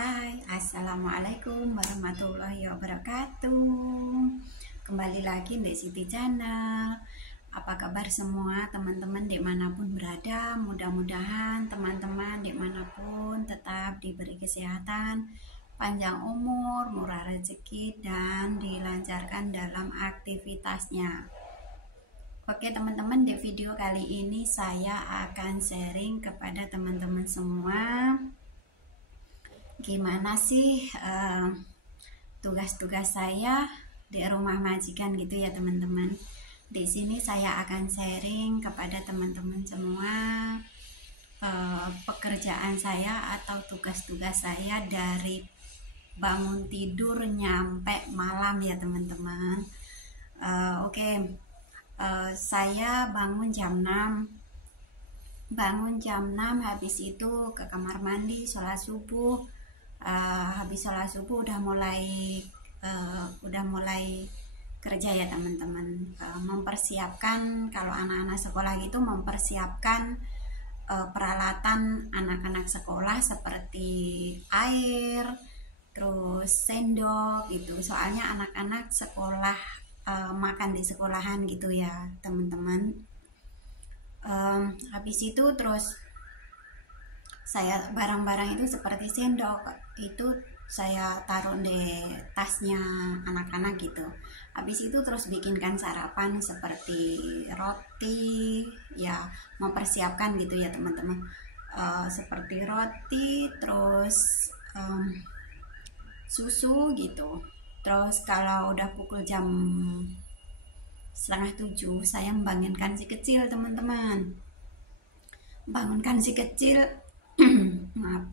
Hai, Assalamualaikum warahmatullahi wabarakatuh. Kembali lagi di Siti Channel. Apa kabar semua teman-teman dimanapun berada? Mudah-mudahan teman-teman dimanapun tetap diberi kesehatan, panjang umur, murah rezeki, dan dilancarkan dalam aktivitasnya. Oke teman-teman, di video kali ini saya akan sharing kepada teman-teman semua gimana sih tugas-tugas saya di rumah majikan gitu ya teman-teman. Di sini saya akan sharing kepada teman-teman semua pekerjaan saya atau tugas-tugas saya dari bangun tidur nyampe malam ya teman-teman. Saya bangun jam 6, habis itu ke kamar mandi, sholat subuh. Habis sholat subuh udah mulai kerja ya teman-teman. Mempersiapkan, kalau anak-anak sekolah gitu, mempersiapkan peralatan anak-anak sekolah seperti air, terus sendok gitu, soalnya anak-anak sekolah makan di sekolahan gitu ya teman-teman. Habis itu terus saya barang-barang itu seperti sendok itu saya taruh di tasnya anak-anak gitu. Habis itu terus bikinkan sarapan seperti roti ya, mempersiapkan gitu ya teman-teman. Seperti roti, terus susu gitu. Terus kalau udah pukul jam 6:30 saya membangunkan si kecil teman-teman. Bangunkan si kecil maaf.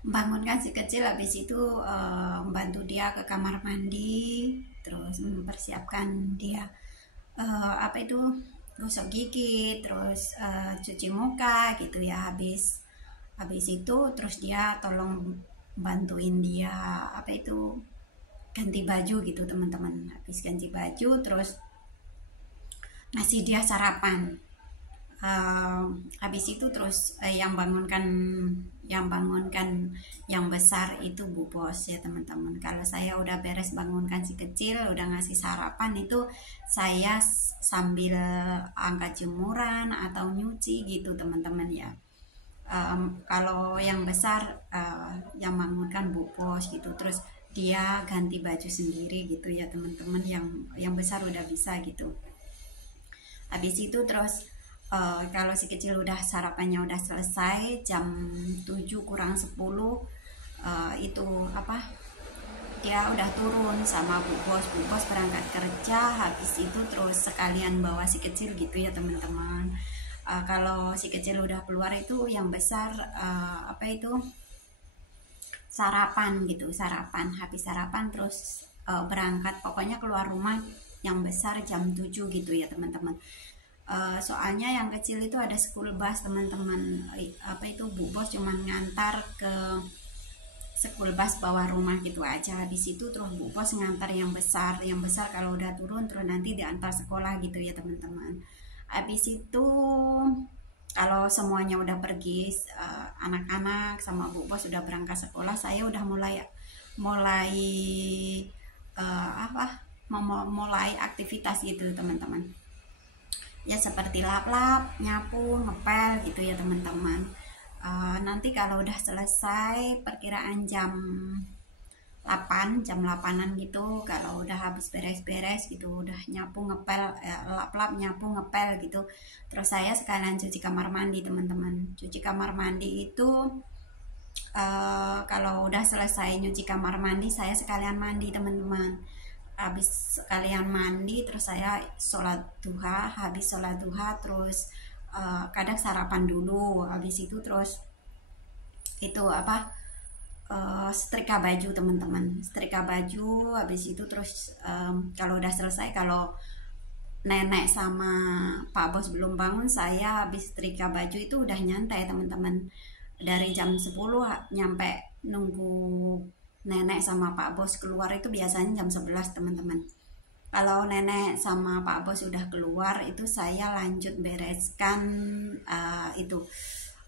Bangunkan si kecil, habis itu membantu dia ke kamar mandi, terus mempersiapkan dia gosok gigi, terus cuci muka gitu ya. Habis itu terus dia tolong bantuin dia ganti baju gitu teman-teman. Habis ganti baju terus ngasih dia sarapan. Habis itu terus yang bangunkan yang besar itu Bu Bos ya teman-teman. Kalau saya udah beres bangunkan si kecil, udah ngasih sarapan, itu saya sambil angkat jemuran atau nyuci gitu teman-teman ya. Kalau yang besar yang bangunkan Bu Bos gitu, terus dia ganti baju sendiri gitu ya teman-teman. Yang besar udah bisa gitu. Habis itu terus kalau si kecil udah sarapannya udah selesai jam 7:50 itu dia udah turun sama Bu Bos berangkat kerja. Habis itu terus sekalian bawa si kecil gitu ya teman-teman. Kalau si kecil udah keluar itu yang besar sarapan gitu, habis sarapan terus berangkat, pokoknya keluar rumah yang besar jam 7 gitu ya teman-teman. Soalnya yang kecil itu ada school bus teman-teman. Bu Bos cuman ngantar ke school bus bawah rumah gitu aja. Habis itu terus Bu Bos ngantar yang besar kalau udah turun terus nanti diantar sekolah gitu ya teman-teman. Habis itu kalau semuanya udah pergi, anak-anak sama Bu Bos sudah berangkat sekolah, saya udah mulai aktivitas gitu teman-teman. Ya seperti lap-lap, nyapu, ngepel gitu ya teman-teman. Nanti kalau udah selesai perkiraan jam 8-an gitu, kalau udah habis beres-beres gitu, udah nyapu ngepel, lap-lap nyapu ngepel gitu, terus saya sekalian cuci kamar mandi teman-teman. Cuci kamar mandi itu kalau udah selesai nyuci kamar mandi, saya sekalian mandi teman-teman. Habis sekalian mandi terus saya sholat duha. Habis sholat duha terus kadang sarapan dulu. Habis itu terus itu setrika baju teman-teman, setrika baju. Habis itu terus kalau udah selesai, kalau nenek sama Pak Bos belum bangun, saya habis setrika baju itu udah nyantai teman-teman. Dari jam 10 nyampe nunggu nenek sama Pak Bos keluar itu biasanya jam 11 teman-teman. Kalau nenek sama Pak Bos udah keluar, itu saya lanjut bereskan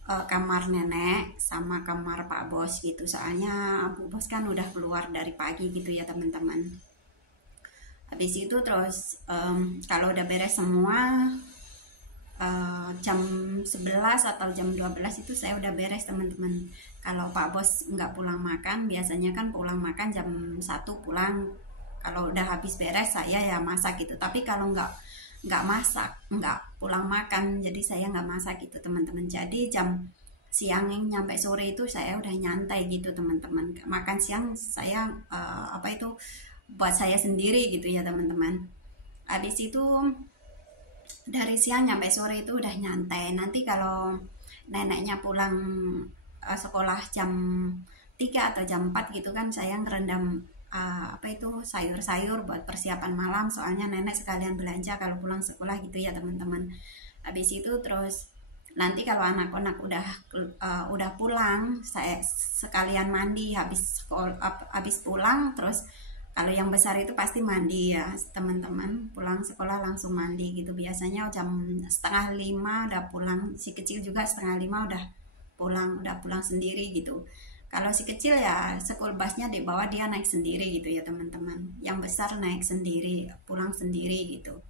kamar nenek sama kamar Pak Bos gitu. Soalnya Bu Bos kan udah keluar dari pagi gitu ya teman-teman. Habis itu terus kalau udah beres semua, jam 11 atau jam 12 itu saya udah beres teman-teman. Kalau Pak Bos nggak pulang makan, biasanya kan pulang makan jam 1 pulang. Kalau udah habis beres saya ya masak gitu. Tapi kalau nggak masak, nggak pulang makan, jadi saya nggak masak gitu teman-teman. Jadi jam siang yang nyampe sore itu saya udah nyantai gitu teman-teman. Makan siang saya apa itu buat saya sendiri gitu ya teman-teman. Habis itu dari siang sampai sore itu udah nyantai. Nanti kalau neneknya pulang sekolah jam 3 atau jam 4 gitu kan, saya ngerendam apa itu sayur-sayur buat persiapan malam, soalnya nenek sekalian belanja kalau pulang sekolah gitu ya teman-teman. Habis itu terus nanti kalau anak-anak udah pulang, saya sekalian mandi habis pulang. Terus kalau yang besar itu pasti mandi ya teman-teman, pulang sekolah langsung mandi gitu. Biasanya jam setengah 5 udah pulang, si kecil juga setengah 5 udah pulang sendiri gitu. Kalau si kecil ya school busnya dibawa, dia naik sendiri gitu ya teman-teman. Yang besar naik sendiri, pulang sendiri gitu.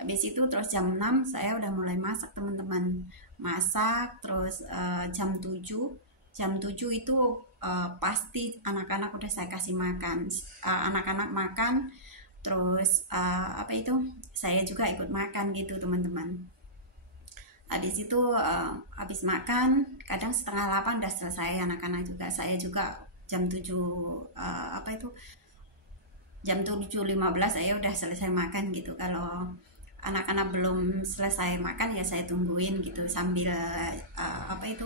Habis itu terus jam 6 saya udah mulai masak teman-teman. Masak terus jam 7 itu pasti anak-anak udah saya kasih makan. Anak-anak makan terus apa itu saya juga ikut makan gitu teman-teman. Habis itu habis makan kadang setengah 8 udah selesai anak-anak juga. Saya juga jam 7 apa itu jam 7.15 saya udah selesai makan gitu. Kalau anak-anak belum selesai makan ya saya tungguin gitu sambil apa itu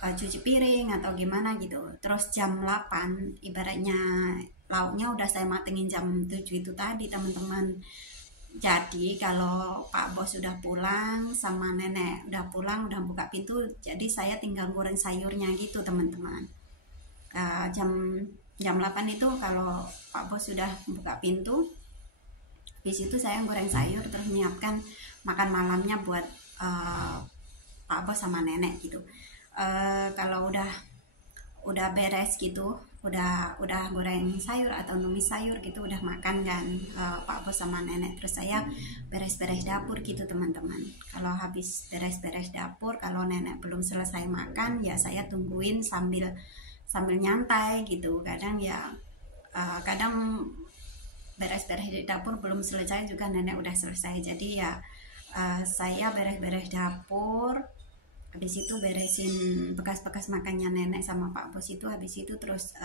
cuci piring atau gimana gitu. Terus jam 8 ibaratnya lauknya udah saya matengin jam 7 itu tadi teman-teman. Jadi kalau Pak Bos udah pulang sama nenek udah pulang, udah buka pintu, jadi saya tinggal goreng sayurnya gitu teman-teman. Jam 8 itu kalau Pak Bos sudah buka pintu, di situ saya goreng sayur terus menyiapkan makan malamnya buat Pak Bos sama nenek gitu. Kalau udah beres gitu, udah goreng sayur atau numis sayur gitu, udah makan kan Pak Bos sama nenek, terus saya beres-beres dapur gitu teman-teman. Kalau habis beres-beres dapur, kalau nenek belum selesai makan ya saya tungguin sambil nyantai gitu. Kadang ya kadang beres-beres di dapur belum selesai juga nenek udah selesai, jadi ya saya beres-beres dapur. Habis itu beresin bekas-bekas makannya nenek sama Pak Bos itu. Habis itu terus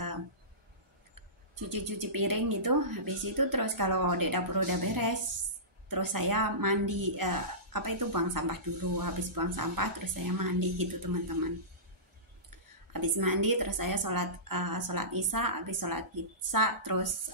cuci-cuci piring gitu. Habis itu terus kalau di dapur udah beres, terus saya mandi apa itu buang sampah dulu. Habis buang sampah terus saya mandi gitu teman-teman. Habis mandi terus saya sholat isya. Habis sholat isya terus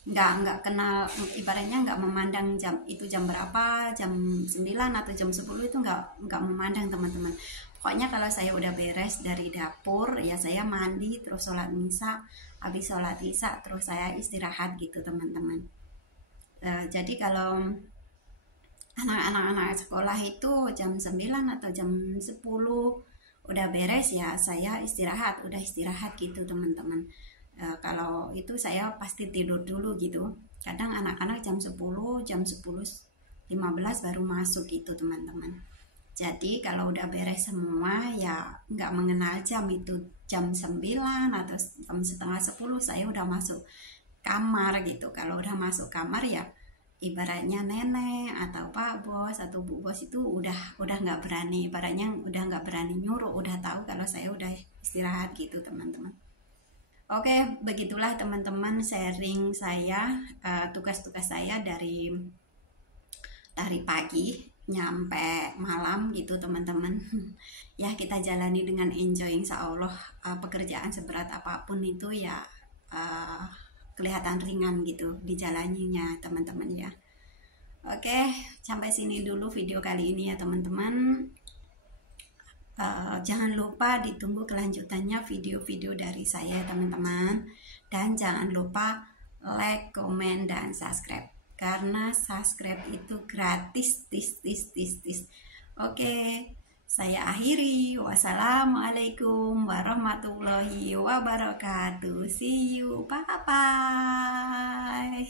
nggak kenal, ibaratnya nggak memandang jam itu jam berapa, jam 9 atau jam 10 itu nggak memandang teman-teman. Pokoknya kalau saya udah beres dari dapur ya saya mandi terus sholat isya. Habis sholat isya terus saya istirahat gitu teman-teman. Jadi kalau anak-anak sekolah itu jam 9 atau jam 10 udah beres ya saya istirahat, udah istirahat gitu teman-teman. Kalau itu saya pasti tidur dulu gitu. Kadang anak-anak jam 10, jam 10.15 baru masuk gitu teman-teman. Jadi kalau udah beres semua ya nggak mengenal jam, itu jam 9 atau jam setengah 10 saya udah masuk kamar gitu. Kalau udah masuk kamar ya ibaratnya nenek atau Pak Bos atau Bu Bos itu udah nggak berani, ibaratnya udah nggak berani nyuruh, udah tahu kalau saya udah istirahat gitu teman-teman. Oke, begitulah teman-teman sharing saya, tugas-tugas saya dari pagi nyampe malam gitu teman-teman. Ya kita jalani dengan enjoy, insya Allah pekerjaan seberat apapun itu ya kelihatan ringan gitu dijalaninya teman-teman ya. Oke, sampai sini dulu video kali ini ya teman-teman. Jangan lupa ditunggu kelanjutannya video-video dari saya teman-teman, dan jangan lupa like, komen, dan subscribe karena subscribe itu gratis. Oke, Saya akhiri. Wassalamualaikum warahmatullahi wabarakatuh. See you. Bye bye.